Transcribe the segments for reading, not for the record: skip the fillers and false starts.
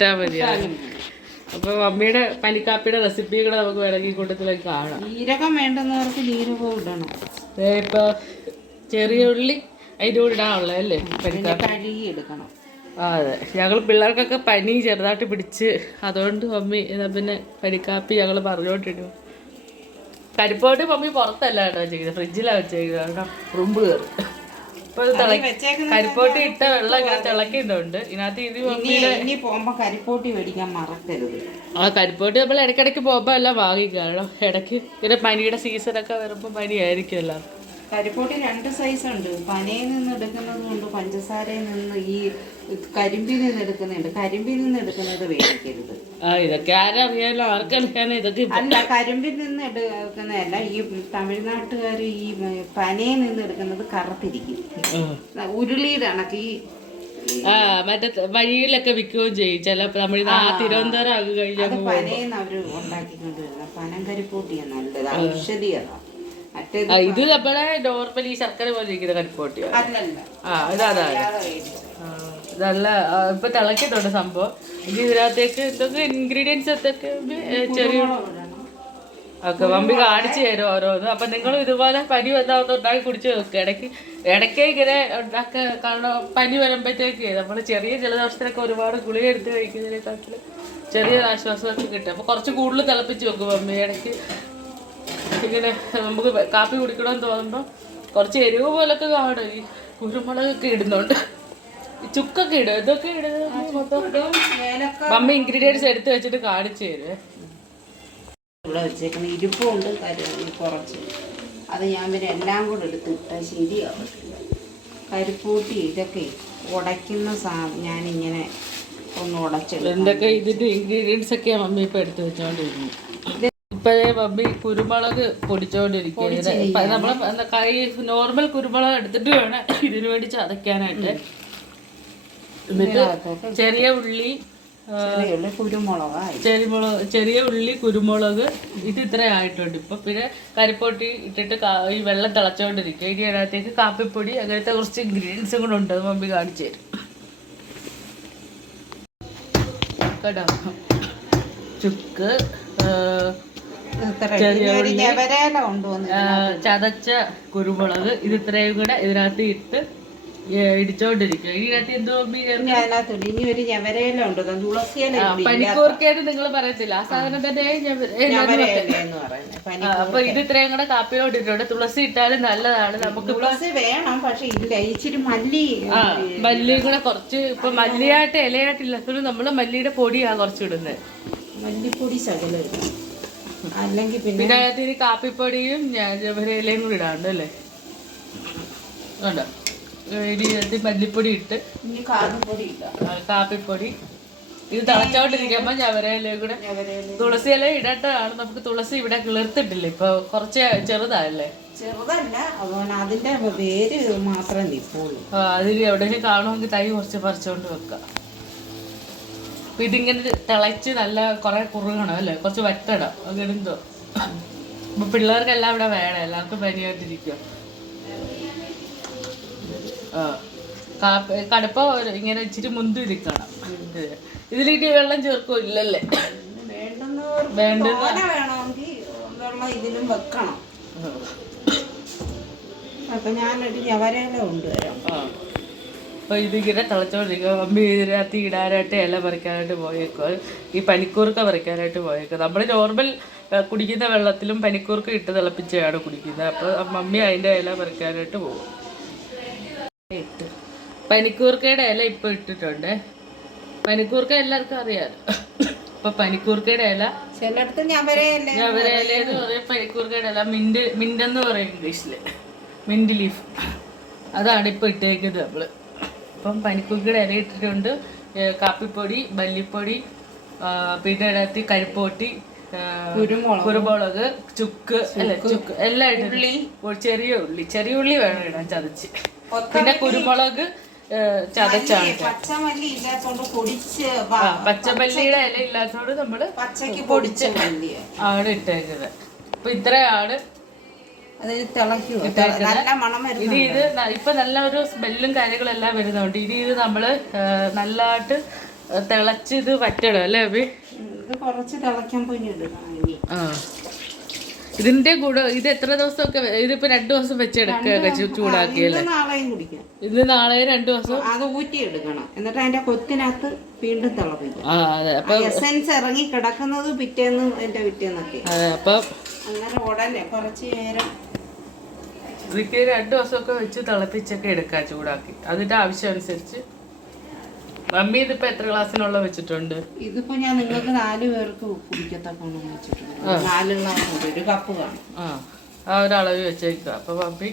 ഇട്ടാൽ മതിയാണ്. അപ്പോൾ മമ്മിയുടെ പനിക്കാപ്പിയുടെ റെസിപ്പികൾ നമുക്ക് വേണമെങ്കിൽ കൂട്ടത്തിലേക്ക് കാണാം. ജീരകം വേണ്ടുന്നവർക്ക് ജീരകവും ഇടണം. ഇപ്പോൾ ചെറിയ ഉള്ളി അതിൻ്റെ കൂടെ ഇടാനുള്ളത് അല്ലേ? പനിക്കാപ്പി കഴുകി എടുക്കണം. അതെ, ഞങ്ങൾ പിള്ളേർക്കൊക്കെ പനി ചെറുതായിട്ട് പിടിച്ച്, അതുകൊണ്ട് മമ്മി എന്നാ പിന്നെ പനിക്കാപ്പി ഞങ്ങൾ പറഞ്ഞുകൊണ്ടിടും. കരിപ്പോട്ട് മമ്മി പുറത്തല്ല കേട്ടോ വെച്ചേക്കുന്നത്, ഫ്രിഡ്ജിലാണ് വെച്ചേക്കുന്നത്. കാരണം ഉറുമ്പ് കയറി. ഇപ്പൊ കരിപ്പോട്ടി ഇട്ട വെള്ളം ഇങ്ങനെ തിളക്കുന്നുണ്ട്. ഇതിനകത്ത് ഇത് മമ്മിയുടെ പോകുമ്പോ കരിപ്പോട്ടി മേടിക്കാൻ മറക്കരുത്. ആ കരിപ്പോട്ടി നമ്മൾ ഇടയ്ക്കിടയ്ക്ക് പോകുമ്പോൾ എല്ലാം വാങ്ങിക്കാം. കാരണം ഇടയ്ക്ക് ഇങ്ങനെ പനിയുടെ സീസണൊക്കെ വരുമ്പോൾ പനിയായിരിക്കും എല്ലാവർക്കും. കരിപ്പോട്ടി 2 സൈസ് ഉണ്ട്. പനയിൽ നിന്ന് എടുക്കുന്നതുകൊണ്ട് പഞ്ചസാരയിൽ നിന്ന് ഈ കരിമ്പിൽ നിന്ന് എടുക്കുന്നുണ്ട്. കരിമ്പിൽ നിന്ന് എടുക്കുന്നത് മേടിക്കരുത്. ഇതൊക്കെ ആരും അറിയാലോ, ആർക്കറിയാനോ ഇതൊക്കെ. അല്ല, കരിമ്പിൽ നിന്ന് എടുക്കുന്നതല്ല, ഈ തമിഴ്നാട്ടുകാർ ഈ പനയിൽ നിന്ന് എടുക്കുന്നത് കറുത്തിരിക്കും. ഉരുളിയുടെ കണക്ക് ഈ മറ്റേ വഴിയിലൊക്കെ വിൽക്കുകയും ചെയ്യും ചില തമിഴ്നാട് തിരുവനന്തപുരം ആകെ കഴിഞ്ഞാൽ. പനയെന്ന് അവര് ഉണ്ടാക്കിക്കൊണ്ടുവരുന്ന പനം കരിപ്പോട്ടിയാണ് നല്ലത്, ഔഷധി. ഇത് നമ്മളെ നോർമലി ശർക്കര പോലെ ഇരിക്കുന്ന കരിപ്പോട്ടിയോ? ഇതല്ല. ഇപ്പൊ തിളക്കിയിട്ടുണ്ട് സംഭവം. ഇനി ഇതിനകത്തേക്ക് എന്തൊക്കെ ഇൻഗ്രീഡിയൻസ് എന്തൊക്കെ ചെറിയ ഒക്കെ മമ്മി കാണിച്ചു തരും ഓരോന്ന്. അപ്പൊ നിങ്ങൾ ഇതുപോലെ പനി വന്നാന്ന് ഉണ്ടാക്കി കുടിച്ച് നോക്കുക. ഇടയ്ക്ക് ഇങ്ങനെ ഉണ്ടാക്കുക. കാരണം പനി വരുമ്പോഴത്തേക്ക് നമ്മൾ ചെറിയ ജലദോഷത്തിനൊക്കെ ഒരുപാട് ഗുളിക എടുത്ത് കഴിക്കുന്നതിനെക്കാട്ടിൽ ചെറിയൊരു ആശ്വാസമൊക്കെ കിട്ടും. അപ്പൊ കുറച്ച് കൂടുതൽ തിളപ്പിച്ച് വെക്കും മമ്മി. ഇടയ്ക്ക് ഇങ്ങനെ നമുക്ക് കാപ്പി കുടിക്കണമെന്ന് തോന്നുമ്പോൾ കുറച്ച് എരിവ് പോലൊക്കെ കാണും. ഈ കുരുമുളകൊക്കെ ഇടുന്നുണ്ട്, ചുക്കൊക്കെ ഇടും. ഇതൊക്കെ ഇടുന്നത് മമ്മി ഇൻഗ്രീഡിയൻസ് എടുത്ത് വെച്ചിട്ട് കാണിച്ചു തരുവേ. ഇവിടെ വെച്ചേക്കുന്ന ഇരിപ്പുണ്ട് കുറച്ച്, അത് ഞാൻ പിന്നെ എല്ലാം കൂടെ എടുത്തിട്ടാൽ ശരിയാവത്തില്ല. കരിപ്പൂട്ടി ഇതൊക്കെ ഉടയ്ക്കുന്ന ഞാനിങ്ങനെ ഒന്ന് ഉടച്ചെടുക്കും. എന്തൊക്കെ ഇതിൻ്റെ ഇൻഗ്രീഡിയൻസ് ഒക്കെയാണ് മമ്മി ഇപ്പം എടുത്ത് വെച്ചോണ്ടിരിക്കുന്നത്. ഇപ്പോഴേ മമ്മി കുരുമുളക് പൊടിച്ചോണ്ടിരിക്കുക. നമ്മൾ നോർമൽ കുരുമുളക് എടുത്തിട്ട് വേണം ഇതിനു വേണ്ടി ചതയ്ക്കാനായിട്ട്. എന്നിട്ട് ചെറിയ ഉള്ളി, ചെറിയ ഉള്ളി, കുരുമുളക്, ഇത് ഇത്ര ആയിട്ടുണ്ട് ഇപ്പൊ. പിന്നെ കരിപ്പോട്ടി ഇട്ടിട്ട് ഈ വെള്ളം തിളച്ചോണ്ടിരിക്കുക. ഇനി അതിനകത്തേക്ക് കാപ്പിപ്പൊടി അങ്ങനത്തെ കുറച്ച് ഇൻഗ്രീഡിയൻസും കൂടെ ഉണ്ട്. അത് മമ്മി കാണിച്ചു തരും കേട്ടോ. ചുക്ക്, ചതച്ച കുരുമുളക്, ഇത് ഇത്രയും കൂടെ ഇതിനകത്ത് ഇട്ട് ഇടിച്ചോണ്ടിരിക്കുക. ഇതിനകത്ത് എന്തോ പനിക്കൂർക്കയായിട്ട് നിങ്ങൾ പറയത്തില്ല, ആ സാധനം തന്നെ. അപ്പൊ ഇത് ഇത്രയും കൂടെ കാപ്പിയോട് ഇട്ടുണ്ട്. തുളസി ഇട്ടാലും നല്ലതാണ്. നമുക്ക് തുളസി വേണം, പക്ഷെ ഇല്ല. ഇച്ചിരി മല്ലിയും കൂടെ കുറച്ച്. ഇപ്പൊ മല്ലിയായിട്ട് ഇലയായിട്ടില്ലാത്തത് നമ്മള് മല്ലിയുടെ പൊടിയാ കുറച്ച് ഇടുന്നത്. മല്ലിപ്പൊടി ശകലം, അല്ലെങ്കിൽ പിന്നെ അതിനകത്ത് കാപ്പിപ്പൊടിയും ജവരയിലയും കൂടി ഇടാണ്ട് അല്ലേ? ഉണ്ടോ? ഇതിനകത്ത് മല്ലിപ്പൊടി ഇട്ട് കാപ്പിപ്പൊടി ഇത് തിളച്ചോണ്ടിരിക്കുമ്പോ ഞവരയിലയും കൂടെ. തുളസി ഇല ഇടേണ്ടതാണ്. നമുക്ക് തുളസി ഇവിടെ കിളിർത്തിട്ടില്ല, ഇപ്പൊ കുറച്ച് ചെറുതായല്ലേ. ചെറുതല്ല, അതിന്റെ വേര് മാത്രമേ നിൽക്കുള്ളൂ. അതിൽ എവിടെയെങ്കിലും കാണുമെങ്കിൽ തൈ കുറച്ച് പറിച്ചോണ്ട് വെക്കാം. അപ്പൊ ഇതിങ്ങനെ തിളച്ച് നല്ല കുറെ കുറുകണം അല്ലേ, കുറച്ച് വറ്റണം. അങ്ങനെ എന്തോ ഇപ്പൊ പിള്ളേർക്കെല്ലാം ഇവിടെ വേണം, എല്ലാവർക്കും പനിയായിട്ടിരിക്കുക. കടുപ്പ ഇങ്ങനെ ഇച്ചിരി മുന്തി ഇരിക്കണം. ഇതിലേക്ക് വെള്ളം ചേർക്കോ? ഇല്ലല്ലേ? വേണമെങ്കിൽ വെള്ളം ഇതിലും വെക്കണം. അപ്പൊ ഞാനൊരു ഞവരയില കൊണ്ടുവരാം. അപ്പോൾ ഇതിങ്ങനെ തിളച്ചോണ്ടിരിക്കുക. മമ്മി ഇതിനകത്ത് ഇടാനായിട്ട് ഇല പറിക്കാനായിട്ട് പോയേക്കോ, ഈ പനിക്കൂർക്ക പറിക്കാനായിട്ട് പോയേക്കോ. നമ്മൾ നോർമൽ കുടിക്കുന്ന വെള്ളത്തിലും പനിക്കൂർക്ക ഇട്ട് തിളപ്പിച്ചാണ് കുടിക്കുന്നത്. അപ്പോൾ മമ്മി അതിൻ്റെ ഇല പറിക്കാനായിട്ട് പോകും. പനിക്കൂർക്കയുടെ ഇല ഇപ്പോൾ ഇട്ടിട്ടുണ്ട്. പനിക്കൂർക്ക എല്ലാവർക്കും അറിയാലോ. അപ്പോൾ പനിക്കൂർക്കയുടെ ഇല ചിലടത്ത് ഞവരയിലെന്ന് പറയും, പനിക്കൂർക്കയുടെ ഇല മിൻറ്റെന്ന് പറയും ഇംഗ്ലീഷിൽ, മിൻറ്റ് ലീഫ്. അതാണ് ഇപ്പോൾ ഇട്ടേക്കുന്നത് നമ്മൾ. അപ്പം പനിക്കൂർക്കയുടെ ഇല ഇട്ടിട്ടുണ്ട്, കാപ്പിപ്പൊടി, മല്ലിപ്പൊടി, പിന്നെ അതിനകത്ത് കരിപ്പോട്ടി, കുരുമുളക്, ചുക്ക് എല്ലാം ഇട്ടിട്ട് ചെറിയ ഉള്ളി വേണം ഇടാൻ ചതച്ച്. പിന്നെ കുരുമുളക് ചതച്ചാണ്. പച്ചമല്ലിയുടെ ഇല ഇല്ലാത്തതുകൊണ്ട് നമ്മള് പൊടിച്ച് ആണ് ഇട്ടേക്കുന്നത്. അപ്പൊ ഇത്രയാണ് ഇത്. ഇപ്പൊ നല്ല ഒരു സ്മെല്ലും കാര്യങ്ങളെല്ലാം വരുന്നുണ്ട്. ഇത് നമ്മള് നല്ലതായിട്ട് തിളച്ച് ഇത് പറ്റണം അല്ലേ അഭി? ഇത് കുറച്ച് തിളയ്ക്കുമ്പോൾ ഇനി എടുക്കണം ഇനി. ആ ഇതിന്റെ കൂടെ ഇത് എത്ര ദിവസമൊക്കെ ഇതിപ്പോ 2 ദിവസം വെച്ചെടുക്കുക ചൂടാക്കിയല്ലേ? നാളെയും കുടിക്കാം. ഇത് നാളെ 2 ദിവസം അത് ഊറ്റി എടുക്കണം. എന്നിട്ട് അതിന്റെ കൊത്തിനകത്ത് വീണ്ടും തിളപ്പിക്കും. ആ അതെ. അപ്പൊ എസൻസ് ഇറങ്ങി കിടക്കുന്നത് പിറ്റേന്നൊക്കെ. അതെ. അപ്പൊ അങ്ങനെ ഉടനെ കുറച്ച് നേരം ഇതിക്ക് 2 ദിവസമൊക്കെ വെച്ച് തിളപ്പിച്ചൊക്കെ എടുക്കാം ചൂടാക്കി. അതിന്റെ ആവശ്യം അനുസരിച്ച്. മമ്മി ഇതിപ്പോ എത്ര ഗ്ലാസ്സിനുള്ള വെച്ചിട്ടുണ്ട്? ഇതിപ്പോ ഞാൻ നിങ്ങൾക്ക് 4 പേർക്ക് കുടിക്കത്തക്കോണം വെച്ചിട്ടുണ്ട്. 4 ഗ്ലാസ് മതി, 1 കപ്പ് കാണും. ആ ഒരളവ് വെച്ചേക്കുക. അപ്പൊ മമ്മി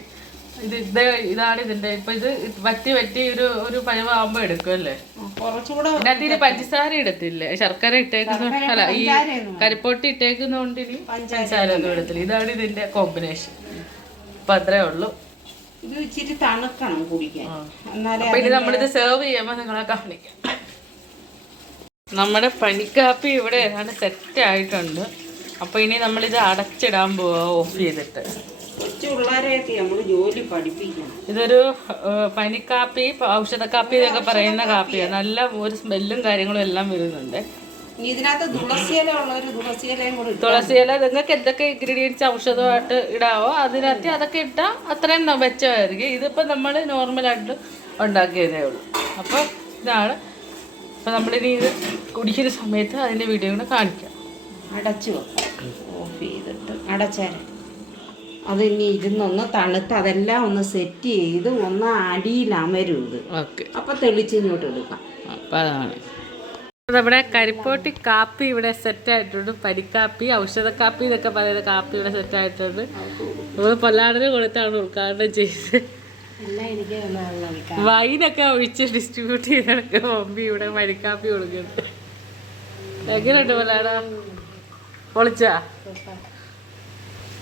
ഇതാണ് ഇതിന്റെ ഇപ്പൊ ഇത് വറ്റി ഒരു പഴമാകുമ്പോ എടുക്കും അല്ലേ? കുറച്ചുകൂടെ ഇതിനകത്ത് പഞ്ചസാര ഇടത്തില്ലേ? ശർക്കര ഇട്ടേക്കുന്ന അല്ല ഈ കരിപ്പൊട്ടി ഇട്ടേക്കുന്നോണ്ട് ഇനി പഞ്ചസാര ഒന്നും ഇടത്തില്ല. ഇതാണ് ഇതിന്റെ കോമ്പിനേഷൻ. അപ്പൊ അത്രേ ഉള്ളൂ. ഇത് ഇച്ചിരി തണുക്കണം കുടിക്കാൻ. അപ്പൊ ഇനി നമ്മളിത് സെർവ് ചെയ്യുമ്പോ നിങ്ങളെ കാണിക്കാം. നമ്മുടെ പനിക്കാപ്പി ഇവിടെ ഏതാണ്ട് സെറ്റ് ആയിട്ടുണ്ട്. അപ്പൊ ഇനി നമ്മളിത് അടച്ചിടാൻ പോവാ ഓഫ് ചെയ്തിട്ട്. കൊച്ചുപിള്ളേരെയൊക്കെ നമ്മള് ജോലി പഠിപ്പിക്കണം. ഇതൊരു പനിക്കാപ്പി ഔഷധക്കാപ്പി എന്നൊക്കെ പറയുന്ന കാപ്പിയാണ്. നല്ല ഒരു സ്മെല്ലും കാര്യങ്ങളും എല്ലാം വരുന്നുണ്ട്. ഇതിനകത്ത് തുളസിയില ഉള്ളൊരു തുളസിയിലയും കൂടെ തുളസിയില നിങ്ങൾക്ക് എന്തൊക്കെ ഇൻഗ്രീഡിയൻസ് ഔഷധമായിട്ട് ഇടാവോ അതിനകത്ത് അതൊക്കെ ഇട്ടാൽ അത്രയും മെച്ചമായിരിക്കും. ഇതിപ്പോൾ നമ്മൾ നോർമലായിട്ട് ഉണ്ടാക്കിയതേ ഉള്ളൂ. അപ്പോൾ ഇതാണ്. അപ്പോൾ നമ്മളിനി ഇത് കുടിക്കുന്ന സമയത്ത് അതിൻ്റെ വീഡിയോ കൂടെ കാണിക്കാം. അടച്ചു വെക്കാം. ഓഫ് ചെയ്തിട്ട് അടച്ചേരാം. അത് ഇനി ഇരുന്നൊന്ന് തണുത്ത് അതെല്ലാം ഒന്ന് സെറ്റ് ചെയ്ത് ഒന്ന് അടിയിൽ അമരും ഇത്. ഓക്കെ. അപ്പം തെളിച്ചിങ്ങോട്ട് എടുക്കാം. അപ്പം അതാണ് നമ്മുടെ കരിപ്പോട്ടി കാപ്പി ഇവിടെ സെറ്റായിട്ടുണ്ട്. പരിക്കാപ്പി ഔഷധക്കാപ്പി എന്നൊക്കെ പറയുന്ന കാപ്പി ഇവിടെ സെറ്റായിട്ടുണ്ട്. നമ്മൾ പൊല്ലാടിന് കൊടുത്താണ് ഉദ്ഘാടനം ചെയ്ത്. വൈനൊക്കെ ഒഴിച്ച് ഡിസ്ട്രിബ്യൂട്ട് ചെയ്തൊക്കെ മമ്മി ഇവിടെ പരിക്കാപ്പി കൊടുക്കുന്നുണ്ട്. എങ്ങനെയുണ്ട് പൊല്ലാട? പൊളിച്ചാ?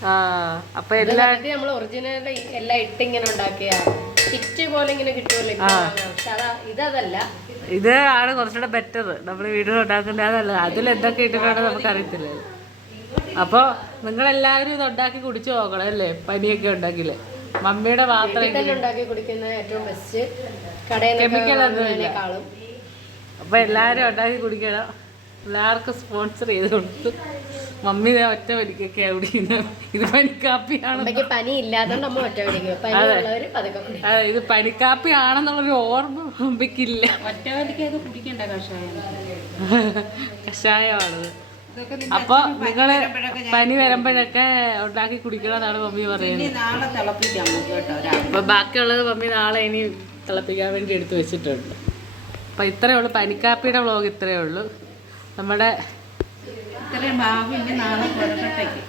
ആ അപ്പൊ എല്ലാം നമ്മൾ ഒറിജിനൽ എല്ലാം ഇട്ടിങ്ങനെ ഉണ്ടാക്കിയ കിറ്റ് പോലെ ഇങ്ങനെ കിട്ടുമല്ലോ. ഇതല്ല, ഇത് ആണ് കുറച്ചുകൂടെ ബെറ്റർ. നമ്മൾ വീഡിയോ ഉണ്ടാക്കുന്നത് അതല്ല. അതിലെന്തൊക്കെ ഇട്ടിട്ടുണ്ടോ നമുക്ക് അറിയത്തില്ല. അപ്പോൾ നിങ്ങളെല്ലാവരും ഇത് ഉണ്ടാക്കി കുടിച്ചു നോക്കണം അല്ലേ? പനിയൊക്കെ ഉണ്ടെങ്കിൽ മമ്മിയുടെ മാത്രം ഉണ്ടാക്കി കുടിക്കുന്നത് ഏറ്റവും ബെസ്റ്റ്. കെമിക്കലൊന്നുമില്ല. അപ്പോൾ എല്ലാവരും ഉണ്ടാക്കി കുടിക്കണം. എല്ലാവർക്കും സ്പോൺസർ ചെയ്ത് കൊടുത്തു. മമ്മി ഒറ്റ വലിക്കൊക്കെയാണ് കുടിക്കുന്നത്. ഇത് പനിക്കാപ്പിയാണ്. പനി ഇല്ലാത്തതുകൊണ്ട് അമ്മ ഒറ്റ വലിക്കും. അതെ ഇത് പനിക്കാപ്പി ആണെന്നുള്ളൊരു ഓർമ്മ മമ്മിക്കില്ല. ഒറ്റ വലിക്കത് കുടിക്കണ്ട കഷായമാണത്. അപ്പൊ നിങ്ങള് പനി വരുമ്പോഴൊക്കെ ഉണ്ടാക്കി കുടിക്കണമെന്നാണ് മമ്മി പറയുന്നത്. നാളെ തിളപ്പിക്കാം കേട്ടോ. അപ്പൊ ബാക്കിയുള്ളത് മമ്മി നാളെ ഇനി തിളപ്പിക്കാൻ വേണ്ടി എടുത്തു വെച്ചിട്ടുണ്ട്. അപ്പൊ ഇത്രയേ ഉള്ളൂ പനിക്കാപ്പിയുടെ വ്ളോഗ്. ഇത്രയേ ഉള്ളൂ. നമ്മുടെ ഇത്രയും ഭാവി നാളെ പുറപ്പെട്ടേക്ക്.